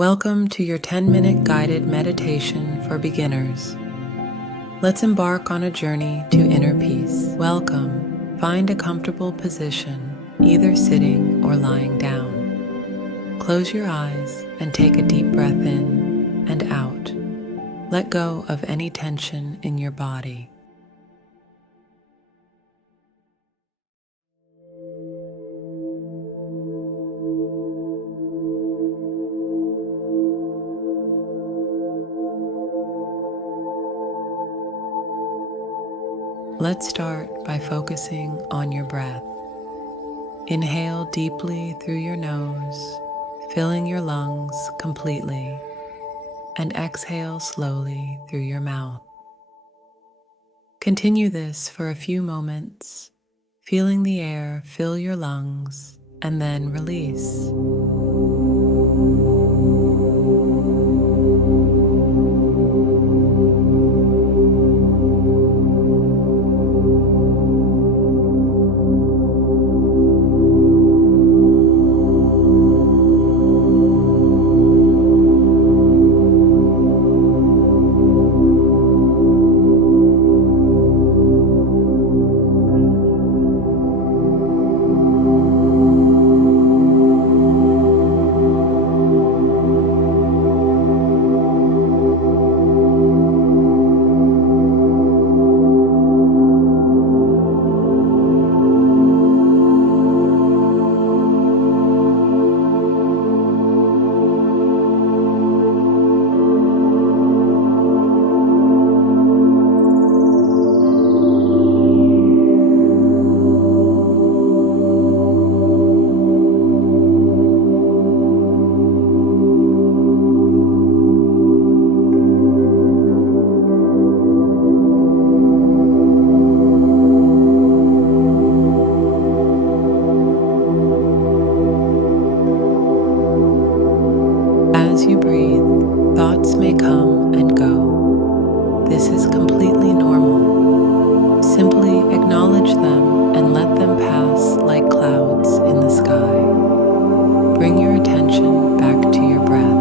Welcome to your 10-minute guided meditation for beginners. Let's embark on a journey to inner peace. Welcome. Find a comfortable position, either sitting or lying down. Close your eyes and take a deep breath in and out. Let go of any tension in your body. Let's start by focusing on your breath. Inhale deeply through your nose, filling your lungs completely, and exhale slowly through your mouth. Continue this for a few moments, feeling the air fill your lungs and then release. As you breathe, thoughts may come and go. This is completely normal. Simply acknowledge them and let them pass like clouds in the sky. Bring your attention back to your breath.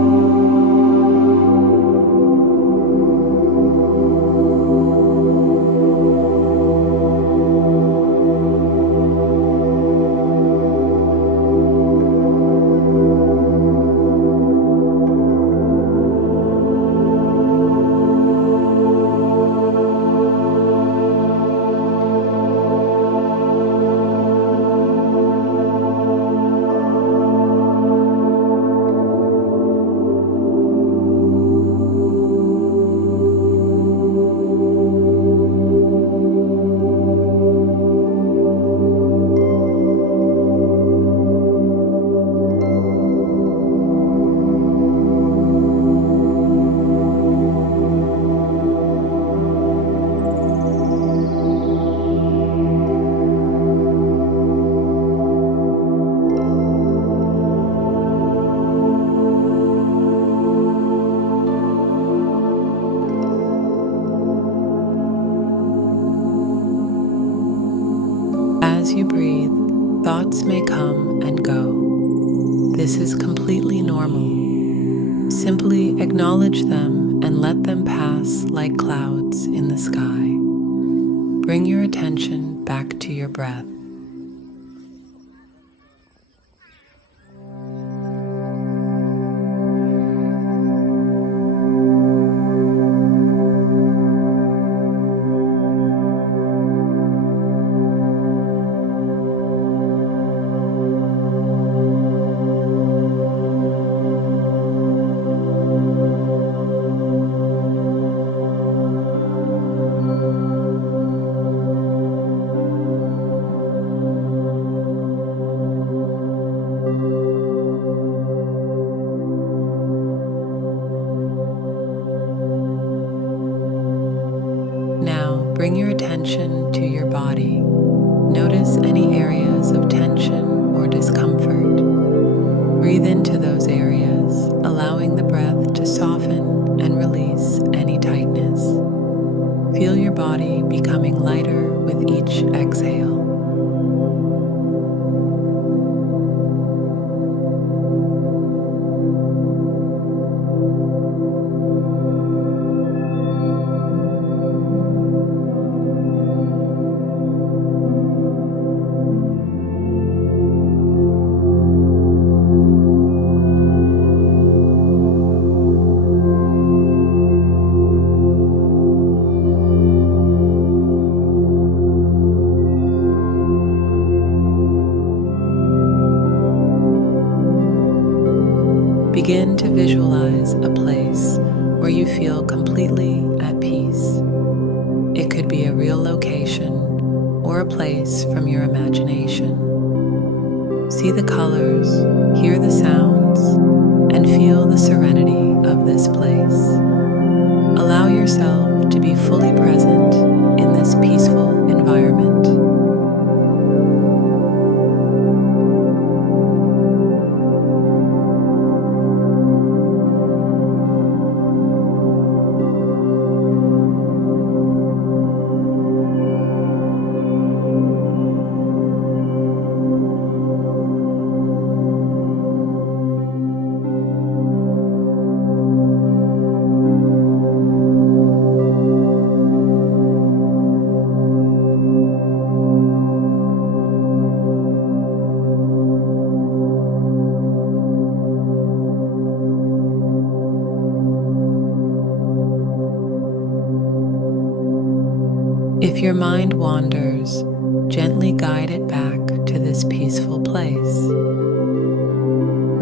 As you breathe, thoughts may come and go. This is completely normal. Simply acknowledge them and let them pass like clouds in the sky. Bring your attention back to your breath. Now bring your attention to your body. Notice any areas of tension or discomfort. Breathe into those areas, allowing the breath to soften and release any tightness. Feel your body becoming lighter with each exhale. to visualize a place where you feel completely at peace. It could be a real location or a place from your imagination. See the colors, hear the sounds, and feel the serenity of this place. Allow yourself to be fully present in this peaceful environment. If your mind wanders, gently guide it back to this peaceful place.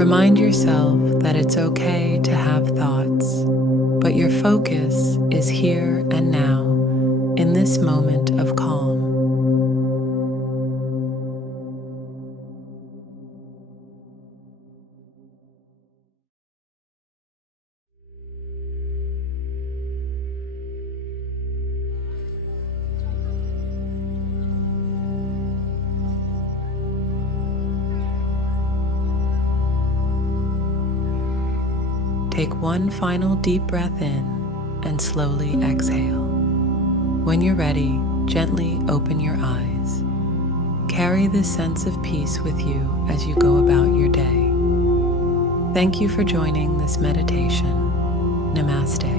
Remind yourself that it's okay to have thoughts, but your focus is here and now in this moment of calm. Take one final deep breath in and slowly exhale. When you're ready, gently open your eyes. Carry this sense of peace with you as you go about your day. Thank you for joining this meditation. Namaste.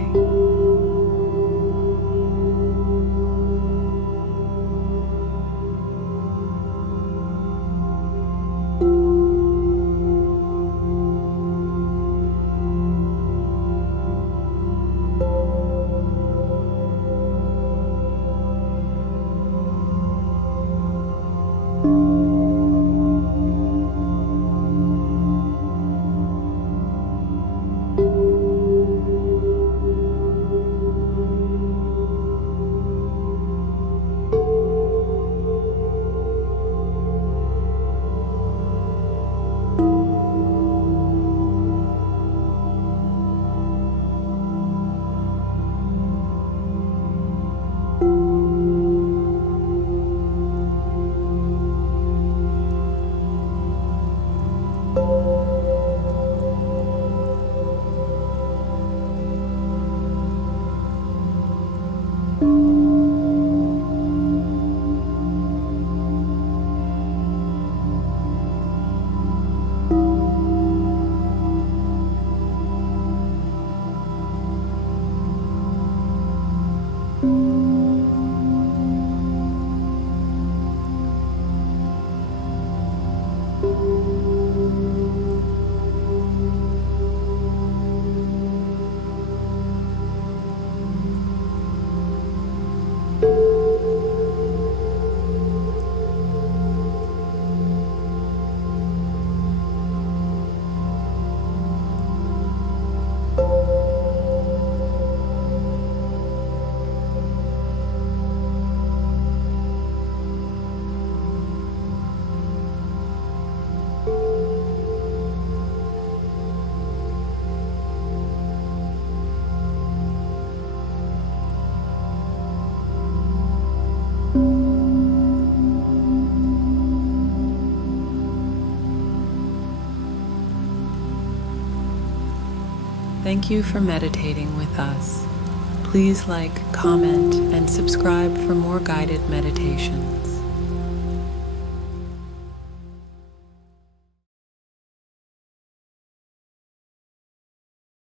Thank you for meditating with us. Please like, comment, and subscribe for more guided meditations.